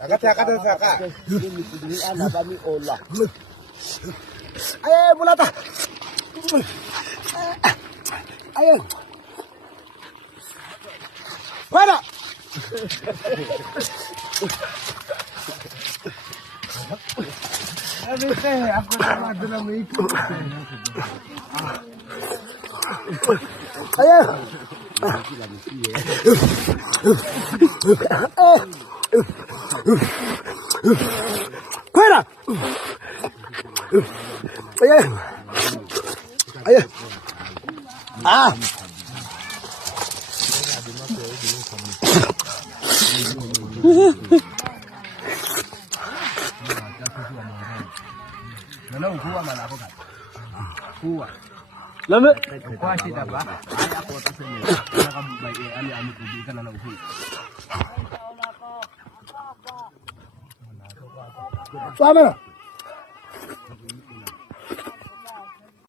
Agak saka. Ini anak kami olah. Ayo bulata. Ayo. Mana? Aku sama dalam itu. Ayo. Fuera. Ayo. Ayo. Ah. Lalu gua mana aku kan? Gua. Lalu Gua sih dah bah. Aku tak sini. Nak baik ani anu tu kan anak usi. Mana?